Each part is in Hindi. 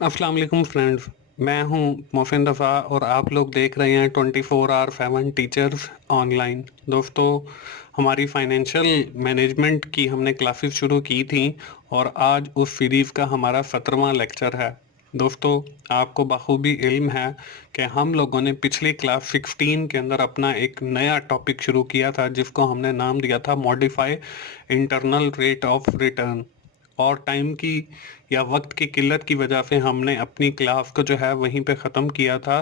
अस्सलाम वालेकुम फ्रेंड्स। मैं हूं मोहसिन रफ़ा और आप लोग देख रहे हैं 24/7 टीचर्स ऑनलाइन। दोस्तों, हमारी फाइनेंशियल मैनेजमेंट की हमने क्लासेस शुरू की थी और आज उस सीरीज़ का हमारा 17वां लेक्चर है। दोस्तों, आपको बखूबी इल्म है कि हम लोगों ने पिछली क्लास 16 के अंदर अपना एक नया टॉपिक शुरू किया था जिसको हमने नाम दिया था modify internal rate of return. और टाइम की या वक्त की किल्लत की वजह से हमने अपनी क्लास को जो है वहीं पे ख़त्म किया था।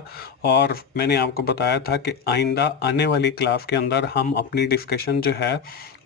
और मैंने आपको बताया था कि आइंदा आने वाली क्लास के अंदर हम अपनी डिस्कशन जो है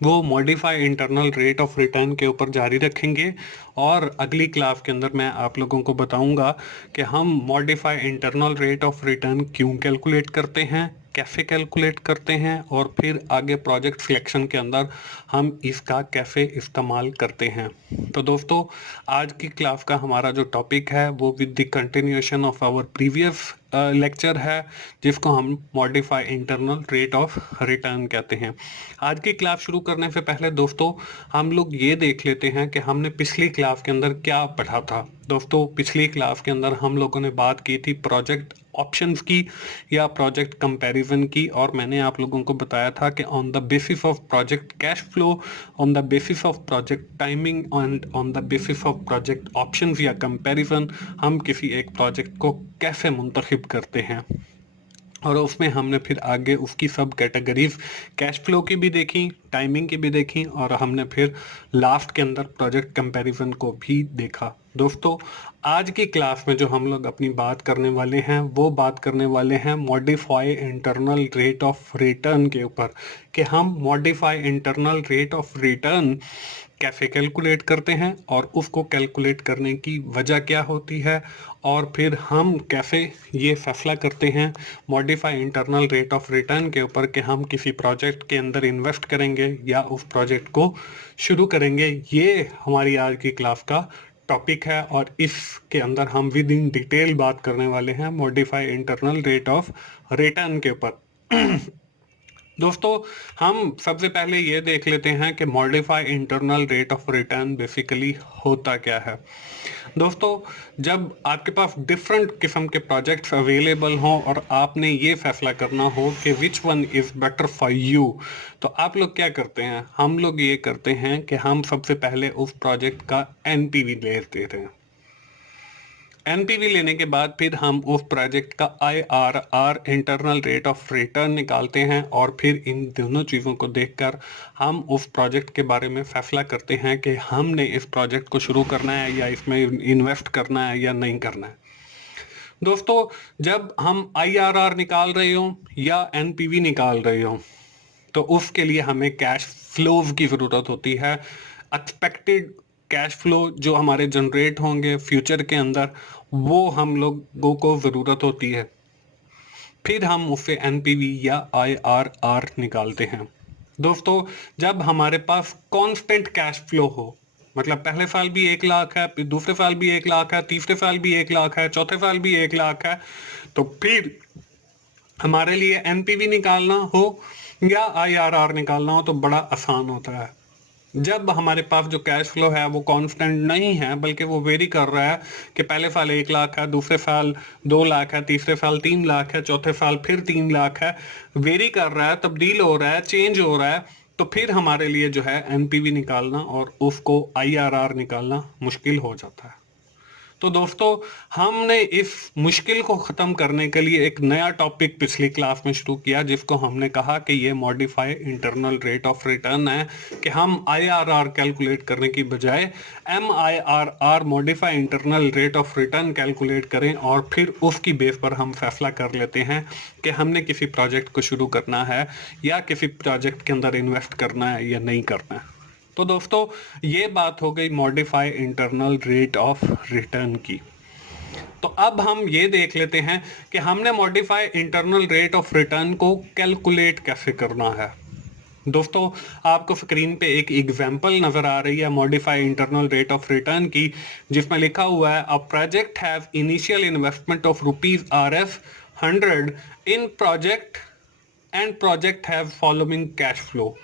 वो modify internal rate of return के ऊपर जारी रखेंगे। और अगली क्लास के अंदर मैं आप लोगों को बताऊंगा कि हम modify internal rate of return क्यों कैलकुलेट करते हैं, कैसे कैलकुलेट करते हैं और फिर आगे प्रोजेक्ट सिलेक्शन के अंदर हम इसका कैसे इस्तेमाल करते हैं। तो दोस्तों, आज की क्लास का हमारा जो टॉपिक है वो with the continuation of our previous lecture है जिसको हम modify internal rate of return कहते हैं। आज की क्लास शुरू करने से पहले दोस्तों, हम लोग ये देख लेते हैं कि हमने पिछली क्लास के अंदर क्या पढ़ा था। दोस्तों, पिछली क्लास के अंदर हम लोगों ने बात की थी प्रोजेक्ट ऑप्शंस की या प्रोजेक्ट कंपैरिजन की, और मैंने आप लोगों को बताया था कि on the basis of project cash flow, on the basis of project timing and on the basis of project options या कंपैरिजन हम किसी एक प्रोजेक्ट को कैसे मुंतखब करते हैं। और उसमें हमने फिर आगे उसकी सब कैटेगरीज कैश फ्लो की भी देखी, टाइमिंग की भी देखी, और हमने फिर लास्ट के अंदर प्रोजेक्ट कंपैरिजन को भी देखा। दोस्तों, आज की क्लास में जो हम लोग अपनी बात करने वाले हैं वो बात करने वाले हैं modify internal rate of return के ऊपर, कि हम modify internal rate of return कैसे कैलकुलेट करते हैं और उसको कैलकुलेट करने की वजह क्या होती है, और फिर हम कैसे ये फैसला करते हैं modify internal rate of return के ऊपर कि हम किसी प्रोजेक्ट के अंदर इन्वेस्ट करेंगे या उस प्रोजेक्ट को शुरू करेंगे। ये हमारी आज की क्लास का टॉपिक है और इसके अंदर हम विद इन डिटेल बात करने वाले हैं modify internal rate of return के ऊपर। दोस्तों, हम सबसे पहले ये देख लेते हैं कि modify internal rate of return basically होता क्या है। दोस्तों, जब आपके पास डिफरेंट किस्म के प्रोजेक्ट्स अवेलेबल हों और आपने ये फैसला करना हो कि which one is better for you, तो आप लोग क्या करते हैं? हम लोग ये करते हैं कि हम सबसे पहले उस प्रोजेक्ट का एनपीवी ले लेते हैं। एनपीवी लेने के बाद फिर हम उस प्रोजेक्ट का IRR internal rate of return निकालते हैं, और फिर इन दोनों चीज़ों को देखकर हम उस प्रोजेक्ट के बारे में फैसला करते हैं कि हमने इस प्रोजेक्ट को शुरू करना है या इसमें इन्वेस्ट करना है या नहीं करना है। दोस्तों, जब हम आईआरआर निकाल रहे हो या एनपीवी निकाल रहे हो तो उसके लिए हमें कैश फ्लोज की ज़रूरत होती है। एक्सपेक्टेड कैश फ्लो जो हमारे जनरेट होंगे फ्यूचर के अंदर, वो हम लोगों को ज़रूरत होती है। फिर हम उससे एनपीवी या आईआरआर निकालते हैं। दोस्तों, जब हमारे पास कांस्टेंट कैश फ्लो हो, मतलब पहले साल भी 1 लाख है, फिर दूसरे साल भी 1 लाख है, तीसरे साल भी 1 लाख है, चौथे साल भी 1 लाख है, तो फिर हमारे लिए एनपीवी निकालना हो या आईआरआर निकालना हो तो बड़ा आसान होता है। जब हमारे पास जो कैश फ्लो है वो कांस्टेंट नहीं है बल्कि वो वेरी कर रहा है कि पहले साल 1 लाख है, दूसरे साल 2 लाख है, तीसरे साल 3 लाख है, चौथे साल फिर 3 लाख है, वेरी कर रहा है, तब्दील हो रहा है, चेंज हो रहा है, तो फिर हमारे लिए जो है एनपीवी निकालना और उसको आईआरआर निकालना मुश्किल हो जाता है। तो दोस्तों, हमने इस मुश्किल को ख़त्म करने के लिए एक नया टॉपिक पिछली क्लास में शुरू किया जिसको हमने कहा कि ये modify internal rate of return है, कि हम आईआरआर कैलकुलेट करने की बजाय MIRR modify internal rate of return calculate करें और फिर उसकी बेस पर हम फैसला कर लेते हैं कि हमने किसी प्रोजेक्ट को शुरू करना है या किसी प्रोजेक्ट के अंदर इन्वेस्ट करना है या नहीं करना है। तो दोस्तों, ये बात हो गई modify internal rate of return की। तो अब हम ये देख लेते हैं कि हमने modify internal rate of return को कैलकुलेट कैसे करना है। दोस्तों, आपको स्क्रीन पे एक एग्जांपल नजर आ रही है modify internal rate of return की, जिसमें लिखा हुआ है a project have initial investment of rupees RS 100 in project and project have following cash flow.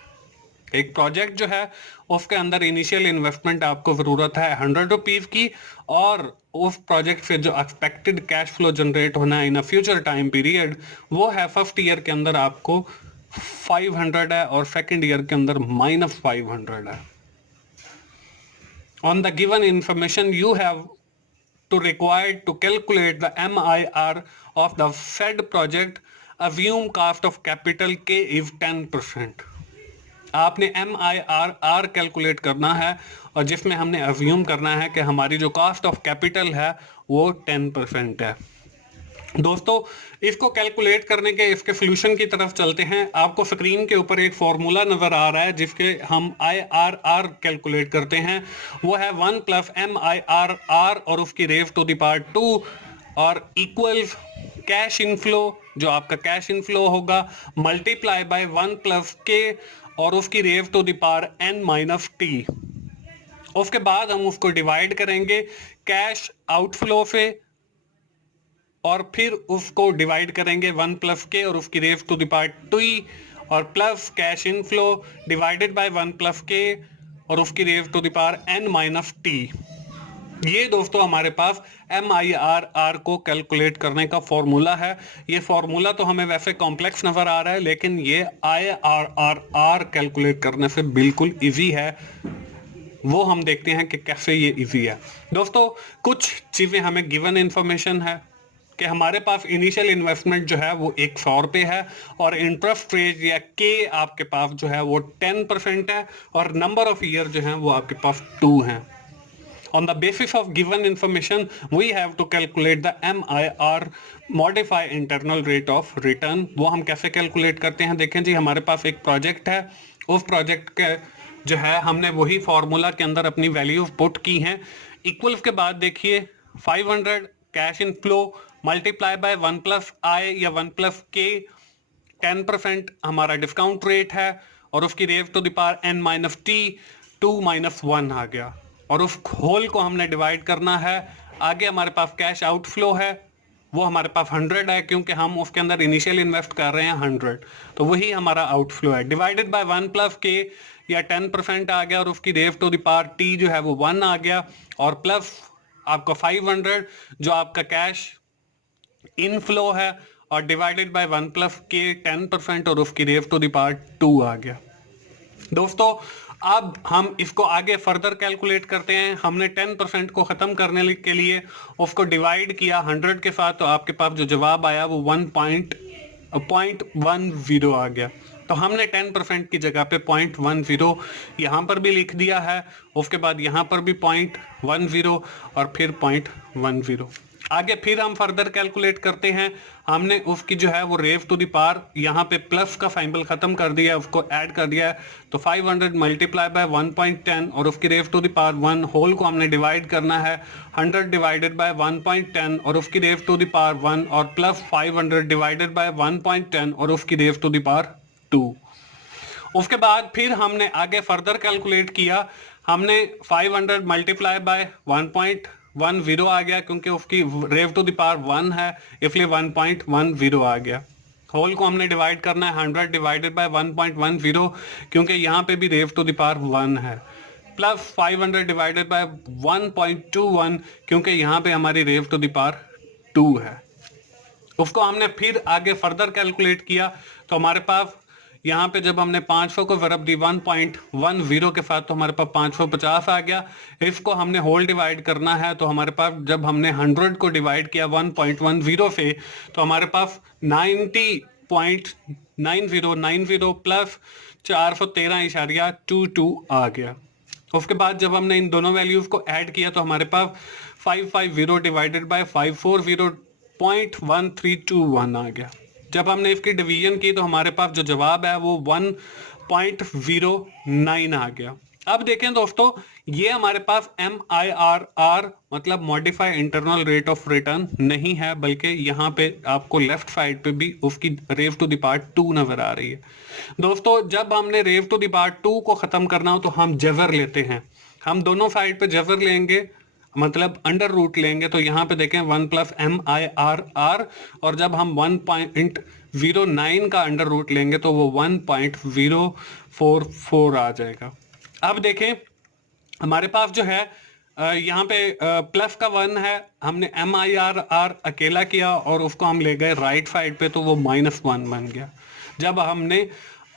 एक प्रोजेक्ट जो है उसके अंदर इनिशियल इन्वेस्टमेंट आपको जरूरत है 100 रुपीज की, और उस प्रोजेक्ट से जो एक्सपेक्टेड कैश फ्लो जनरेट होना है इन अ फ्यूचर टाइम पीरियड वो है फर्स्ट ईयर के अंदर आपको 500 है और सेकेंड ईयर के अंदर -500 है। On the given information you have to required to calculate the MIR of the said project, assume cost of capital K is 10%। आपने MIR कैलकुलेट करना है और जिसमें हमने अज्यूम करना है कि हमारी जो कॉस्ट ऑफ कैपिटल है वो 10% है। दोस्तों इसको कैलकुलेट करने के इसके सोल्यूशन की तरफ चलते हैं। आपको स्क्रीन के ऊपर एक फॉर्मूला नजर आ रहा है जिसके हम IRR कैलकुलेट करते हैं, वो है 1 + MIRR और उसकी रेज टू द पावर 2 और इक्वल्स कैश इनफ्लो, जो आपका कैश इनफ्लो होगा, मल्टीप्लाई बाय 1 + K और उसकी raise to the power n-T। उसके बाद हम उसको डिवाइड करेंगे कैश आउटफ्लो से और फिर उसको डिवाइड करेंगे 1 + K और उसकी रेज टू द पावर 2 और plus cash inflow divided by 1 + K और उसकी raise to the power n-T। ये दोस्तों हमारे पास MIRR को कैलकुलेट करने का फॉर्मूला है। ये फॉर्मूला तो हमें वैसे कॉम्प्लेक्स नजर आ रहा है लेकिन ये IRR कैलकुलेट करने से बिल्कुल इजी है। वो हम देखते हैं कि कैसे ये इजी है। दोस्तों कुछ चीजें हमें गिवन इंफॉर्मेशन है कि हमारे पास इनिशियल इन्वेस्टमेंट जो है वो 100 रुपये है और इंटरेस्ट रेट या के आपके पास जो है वो 10% है और नंबर ऑफ ईयर जो है वो आपके पास 2 हैं। On the basis of given information, we have to calculate the MIR, modify internal rate of return। वो हम कैसे कैलकुलेट करते हैं? देखें जी, हमारे पास एक प्रोजेक्ट है, उस प्रोजेक्ट के जो है हमने वही फॉर्मूला के अंदर अपनी वैल्यू पुट की हैं। इक्वल्स के बाद देखिए 500 cash in flow multiply by 1 + I या 1 + K, 10% हमारा डिस्काउंट रेट है और उसकी raise to the power n-T, 2 - 1 आ गया और उस होल को हमने डिवाइड करना है। आगे हमारे पास कैश आउटफ्लो है, वो हमारे पास 100 है क्योंकि हम उसके अंदर इनिशियल इन्वेस्ट कर रहे हैं 100, तो वही हमारा आउटफ्लो है। डिवाइडेड बाय 1 + K या 10% आ गया और उसकी raise to the power T जो है वो 1 आ गया और प्लस आपका 500 जो आपका कैश इनफ्लो है और डिवाइडेड बाय 1 + K 10% और उसकी रेज टू द पावर 2 आ गया। दोस्तों अब हम इसको आगे फर्दर कैलकुलेट करते हैं। हमने 10% को ख़त्म करने के लिए उसको डिवाइड किया 100 के साथ, तो आपके पास जो जवाब आया वो 1.10 आ गया। तो हमने 10% की जगह पे 0.10 यहाँ पर भी लिख दिया है, उसके बाद यहाँ पर भी 0.10 और फिर 0.10। आगे फिर हम फर्दर कैलकुलेट करते हैं। हमने उसकी जो है वो रेज टू द पावर यहाँ पे प्लस का सिंबल खत्म कर दिया है, उसको ऐड कर दिया है, तो 500 मल्टीप्लाई बाय 1.10 और उसकी raise to the power 1 whole को हमने डिवाइड करना है 100 डिवाइडेड बाय 1.10 और उसकी रेज टू द पावर 1 और प्लस 500 डिवाइडेड बाय 1.10 और उसकी रेज टू द पावर 2। उसके बाद फिर हमने आगे फर्दर कैलकुलेट किया। हमने 500 मल्टीप्लाई बाय 1.10 आ गया क्योंकि उसकी रेज टू द पावर 1 है, इसलिए 1.10 आ गया। होल को हमने डिवाइड करना है 100 डिवाइडेड बाय 1.10 क्योंकि यहाँ पे भी रेज टू द पावर 1 है, प्लस 500 डिवाइडेड बाय 1.21 क्योंकि यहाँ पे हमारी रेज टू द पावर 2 है। उसको हमने फिर आगे फर्दर कैलकुलेट किया तो हमारे पास यहाँ पे जब हमने 500 को ज़रब दी 1.10 के साथ तो हमारे पास 550 आ गया। इसको हमने होल डिवाइड करना है तो हमारे पास जब हमने 100 को डिवाइड किया 1.10 से तो हमारे पास 90.9090 प्लस 413.22 आ गया। उसके बाद जब हमने इन दोनों वैल्यूज को ऐड किया तो हमारे पास 550 डिवाइडेड बाय 540 0.1321 आ गया। जब हमने इसकी डिवीजन की तो हमारे पास जो जवाब है वो 1.09 आ गया। अब देखें दोस्तों, ये हमारे पास MIRR मतलब modify internal rate of return नहीं है, बल्कि यहाँ पे आपको लेफ्ट साइड पे भी उसकी रेज टू द पावर 2 नजर आ रही है। दोस्तों जब हमने रेज टू द पावर 2 को खत्म करना हो तो हम जबर लेते हैं, हम दोनों साइड पे जबर लेंगे मतलब अंडर रूट लेंगे। तो यहाँ पे देखें 1 + MIRR और जब हम 1.0 0.09 का अंडर रूट लेंगे तो वो 1.044 आ जाएगा। अब देखें हमारे पास जो है यहाँ पे प्लस का 1 है, हमने MIRR अकेला किया और उसको हम ले गए राइट साइड पे तो वो -1 बन गया। जब हमने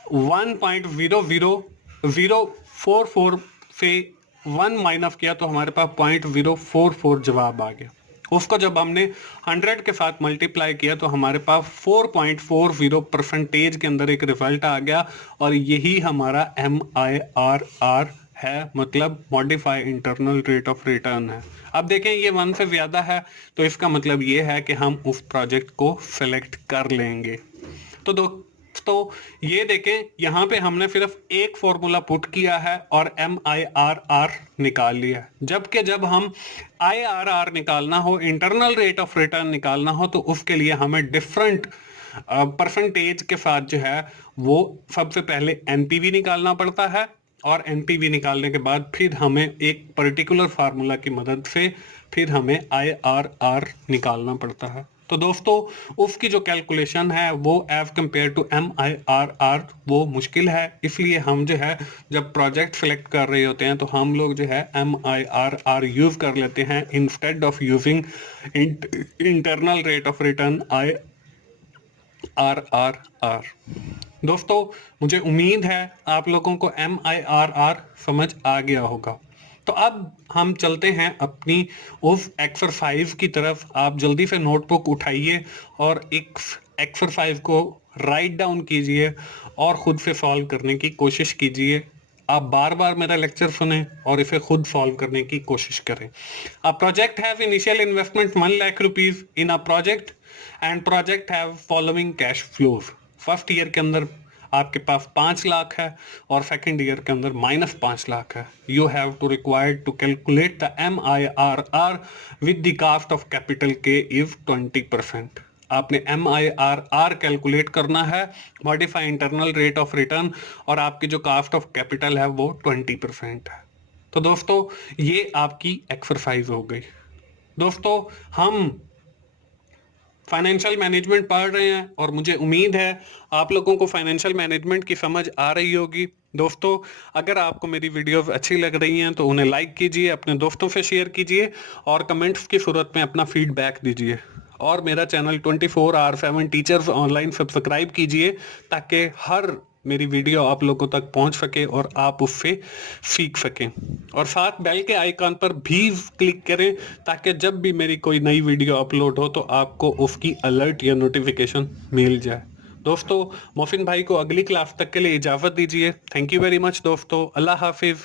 1.00044 से 1 माइनस किया तो हमारे पास 0.044 जवाब आ गया। उसको जब हमने 100 के साथ मल्टीप्लाई किया तो हमारे पास 4.40% के अंदर एक रिजल्ट आ गया और यही हमारा MIRR है, मतलब modify internal rate of return है। अब देखें ये 1 से ज़्यादा है तो इसका मतलब ये है कि हम उस प्रोजेक्ट को सिलेक्ट कर लेंगे। तो दोस्तों ये देखें यहाँ पे हमने सिर्फ एक फॉर्मूला पुट किया है और MIRR निकाल लिया, जबकि जब हम IRR निकालना हो, इंटरनल रेट ऑफ रिटर्न निकालना हो, तो उसके लिए हमें डिफरेंट परसेंटेज के साथ जो है वो सबसे पहले NPV निकालना पड़ता है और NPV निकालने के बाद फिर हमें एक पर्टिकुलर फार्मूला की मदद से फिर हमें IRR निकालना पड़ता है। तो दोस्तों उसकी जो कैलकुलेशन है वो एज कंपेयर टू MIRR वो मुश्किल है, इसलिए हम जो है जब प्रोजेक्ट सेलेक्ट कर रहे होते हैं तो हम लोग जो है MIRR यूज़ कर लेते हैं instead of using internal rate of return IRR। दोस्तों मुझे उम्मीद है आप लोगों को MIRR समझ आ गया होगा। तो अब हम चलते हैं अपनी उस एक्सरसाइज की तरफ। आप जल्दी से नोटबुक उठाइए और एक एक्सरसाइज को राइट डाउन कीजिए और खुद से सॉल्व करने की कोशिश कीजिए। आप बार बार मेरा लेक्चर सुने और इसे खुद सॉल्व करने की कोशिश करें। A project have initial investment 1 lakh rupees in a project and project have following cash flows. First year के अंदर आपके पास 5 लाख है और सेकंड ईयर के अंदर -5 लाख है। You have to required to calculate the MIRR with the cost of capital k is 20%। आपने MIRR कैलकुलेट करना है, modify internal rate of return, और आपकी जो कास्ट ऑफ कैपिटल है वो 20% है। तो दोस्तों ये आपकी एक्सरसाइज हो गई। दोस्तों हम फाइनेंशियल मैनेजमेंट पढ़ रहे हैं और मुझे उम्मीद है आप लोगों को फाइनेंशियल मैनेजमेंट की समझ आ रही होगी। दोस्तों अगर आपको मेरी वीडियोस अच्छी लग रही हैं तो उन्हें लाइक कीजिए, अपने दोस्तों से शेयर कीजिए और कमेंट्स की सूरत में अपना फीडबैक दीजिए और मेरा चैनल 24/7 टीचर्स ऑनलाइन सब्सक्राइब कीजिए ताकि हर मेरी वीडियो आप लोगों तक पहुंच सके और आप उससे सीख सकें। और साथ बेल के आइकॉन पर भी क्लिक करें ताकि जब भी मेरी कोई नई वीडियो अपलोड हो तो आपको उसकी अलर्ट या नोटिफिकेशन मिल जाए। दोस्तों मोहसिन भाई को अगली क्लास तक के लिए इजाज़त दीजिए। थैंक यू वेरी मच दोस्तों, अल्लाह हाफिज़।